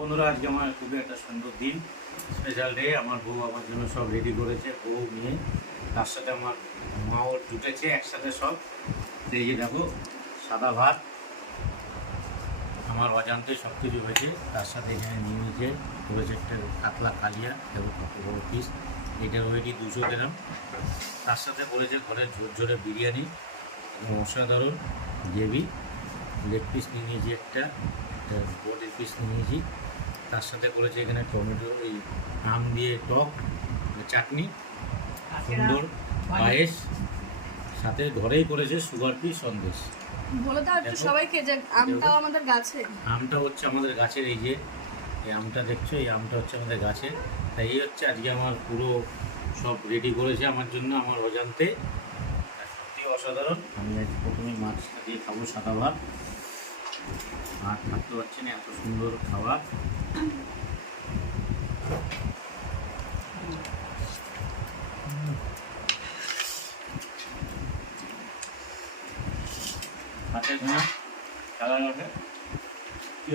বন্ধুরা, আজকে আমার খুবই একটা সুন্দর দিন, স্পেশাল ডে। আমার বউ আমার জন্য সব রেডি করেছে, বউ নিয়ে তার সাথে আমার মাও জুটেছে একসাথে সব। এই যে দেখো, সাদা ভাত আমার অজান্তে সব কিছু হয়েছে। তার সাথে এখানে নিয়ে নিয়েছে করেছে একটা কাতলা কালিয়া, দেখো কত বড় পিস, এটার ওয়েটই 200 গ্রাম। তার সাথে করেছে ঘরের ঝোরঝোরে বিরিয়ানি এবং অসাধারণ গ্রেভি। লেগ পিস নিয়ে নিয়েছি একটা বডির পিস নিয়ে নিয়েছি। তার সাথে করেছে এখানে টমেটো, এই আম দিয়ে টক চাটনি, সুন্দর পায়েস, সাথে ঘরেই করেছে সুগার ফ্রি সন্দেশ। বলে দাও একটু সবাইকে যে আমটাও আমাদের গাছে। আমটা হচ্ছে আমাদের গাছের, এই যে এই আমটা দেখছো, এই আমটা হচ্ছে আমাদের গাছের। তাই এই হচ্ছে আজকে আমার পুরো সব রেডি করেছে আমার জন্য, আমার অজান্তে। সত্যি অসাধারণ। আমি আজ প্রথমে মাছটা দিয়ে খাবো, সাদা ভাত। ভাত থাকতে পারছি না, এত সুন্দর খাবার। হাতে না কালার আছে কি